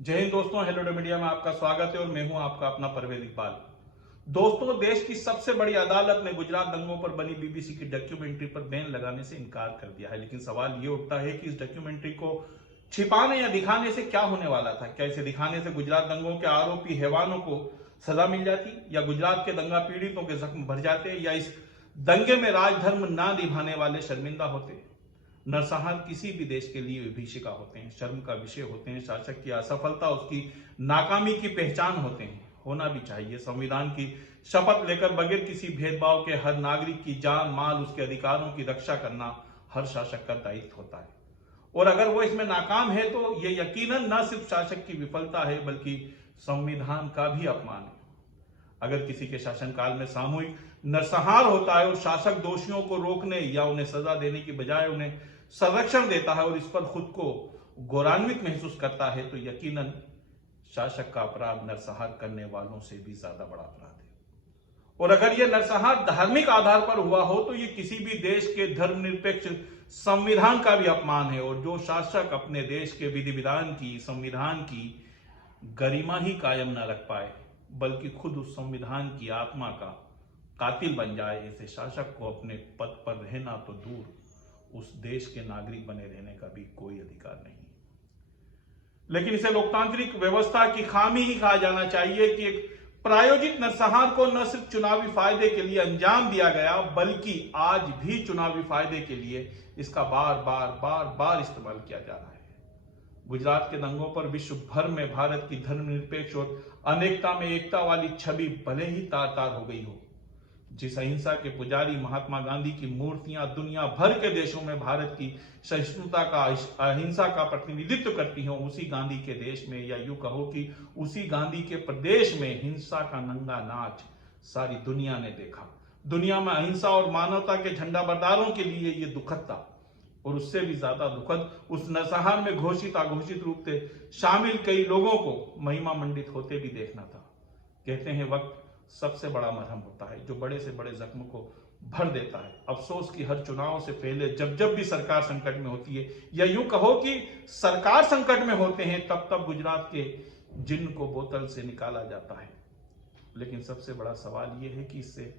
जय हिंद दोस्तों, hello media में आपका स्वागत है और मैं हूं आपका अपना परवेज इकबाल। दोस्तों, देश की सबसे बड़ी अदालत ने गुजरात दंगों पर बनी बीबीसी की डॉक्यूमेंट्री पर बैन लगाने से इनकार कर दिया है। लेकिन सवाल ये उठता है कि इस डॉक्यूमेंट्री को छिपाने या दिखाने से क्या होने वाला था। क्या इसे दिखाने से गुजरात दंगों के आरोपी हैवानों को सजा मिल जाती, या गुजरात के दंगा पीड़ितों के जख्म भर जाते, या इस दंगे में राजधर्म ना निभाने वाले शर्मिंदा होते। नरसंहार किसी भी देश के लिए विभीषिका होते हैं, शर्म का विषय होते हैं। शासक की असफलता उसकी नाकामी की पहचान होते हैं। होना भी चाहिए। संविधान की शपथ लेकर बगैर किसी भेदभाव के हर नागरिक की जान माल उसके अधिकारों की रक्षा करना हर शासक का दायित्व होता है। और अगर वो इसमें नाकाम है तो ये यकीनन न सिर्फ शासक की विफलता है बल्कि संविधान का भी अपमान है। अगर किसी के शासनकाल में सामूहिक नरसंहार होता है और शासक दोषियों को रोकने या उन्हें सजा देने की बजाय उन्हें संरक्षण देता है और इस पर खुद को गौरवान्वित महसूस करता है, तो यकीनन शासक का अपराध नरसंहार करने वालों से भी ज्यादा बड़ा अपराध है। और अगर यह नरसंहार धार्मिक आधार पर हुआ हो तो यह किसी भी देश के धर्मनिरपेक्ष संविधान का भी अपमान है। और जो शासक अपने देश के विधि विधान की, संविधान की गरिमा ही कायम न रख पाए बल्कि खुद उस संविधान की आत्मा का कातिल बन जाए, ऐसे शासक को अपने पद पर रहना तो दूर उस देश के नागरिक बने रहने का भी कोई अधिकार नहीं। लेकिन इसे लोकतांत्रिक व्यवस्था की खामी ही कहा जाना चाहिए कि एक प्रायोजित नरसंहार को न सिर्फ चुनावी फायदे के लिए अंजाम दिया गया बल्कि आज भी चुनावी फायदे के लिए इसका बार बार इस्तेमाल किया जा रहा है। गुजरात के दंगों पर विश्व भर में भारत की धर्मनिरपेक्ष और अनेकता में एकता वाली छवि भले ही तार तार हो गई हो। जिस अहिंसा के पुजारी महात्मा गांधी की मूर्तियां दुनिया भर के देशों में भारत की सहिष्णुता का, अहिंसा का प्रतिनिधित्व करती हों, उसी गांधी के देश में, या यूं कहो कि उसी गांधी के प्रदेश में हिंसा का नंगा नाच सारी दुनिया ने देखा। दुनिया में अहिंसा और मानवता के झंडा बरदारों के लिए यह दुखद था। और उससे भी ज्यादा दुखद उस नरसंहार में घोषित अघोषित रूप से शामिल कई लोगों को महिमा मंडित होते भी देखना था। कहते हैं वक्त सबसे बड़ा मरहम होता है जो बड़े से बड़े जख्म को भर देता है। अफसोस कि हर चुनाव से पहले जब भी सरकार संकट में होती है, या यूं कहो कि सरकार संकट में होते हैं, तब गुजरात के जिन्न को बोतल से निकाला जाता है। लेकिन सबसे बड़ा सवाल यह है कि इससे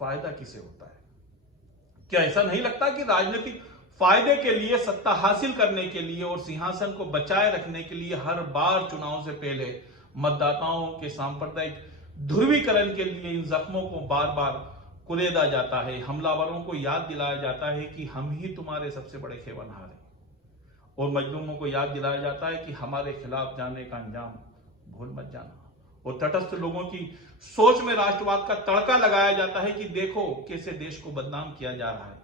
फायदा किसे होता है। क्या ऐसा नहीं लगता कि राजनीतिक फायदे के लिए, सत्ता हासिल करने के लिए और सिंहासन को बचाए रखने के लिए हर बार चुनाव से पहले मतदाताओं के सांप्रदायिक ध्रुवीकरण के लिए इन जख्मों को बार बार कुरेदा जाता है। हमलावरों को याद दिलाया जाता है कि हम ही तुम्हारे सबसे बड़े खेवनहार हैं, और मजलूमों को याद दिलाया जाता है कि हमारे खिलाफ जाने का अंजाम भूल मत जाना। और तटस्थ लोगों की सोच में राष्ट्रवाद का तड़का लगाया जाता है कि देखो कैसे देश को बदनाम किया जा रहा है।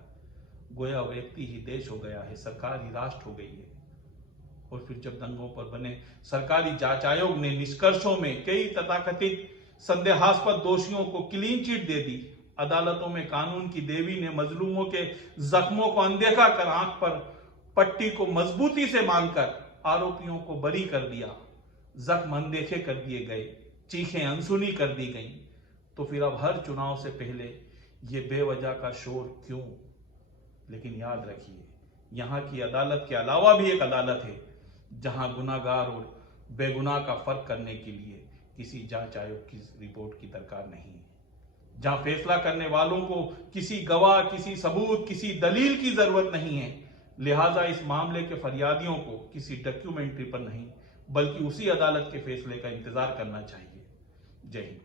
गोया व्यक्ति ही देश हो गया है, सरकार ही राष्ट्र हो गई है। और फिर जब दंगों पर बने सरकारी जांच आयोग ने निष्कर्षों में कई तथाकथित संदेहास्पद दोषियों को क्लीन चिट दे दी, अदालतों में कानून की देवी ने मजलूमों के जख्मों को अनदेखा कर आंख पर पट्टी को मजबूती से बांधकर आरोपियों को बरी कर दिया, जख्म अनदेखे कर दिए गए, चीखें अनसुनी कर दी गई, तो फिर अब हर चुनाव से पहले ये बेवजह का शोर क्यों। लेकिन याद रखिए, यहां की अदालत के अलावा भी एक अदालत है जहां गुनाहगार और बेगुनाह का फर्क करने के लिए किसी जांच आयोग की रिपोर्ट की दरकार नहीं है, जहां फैसला करने वालों को किसी गवाह, किसी सबूत, किसी दलील की जरूरत नहीं है। लिहाजा इस मामले के फरियादियों को किसी डॉक्यूमेंट्री पर नहीं बल्कि उसी अदालत के फैसले का इंतजार करना चाहिए। जय हिंद।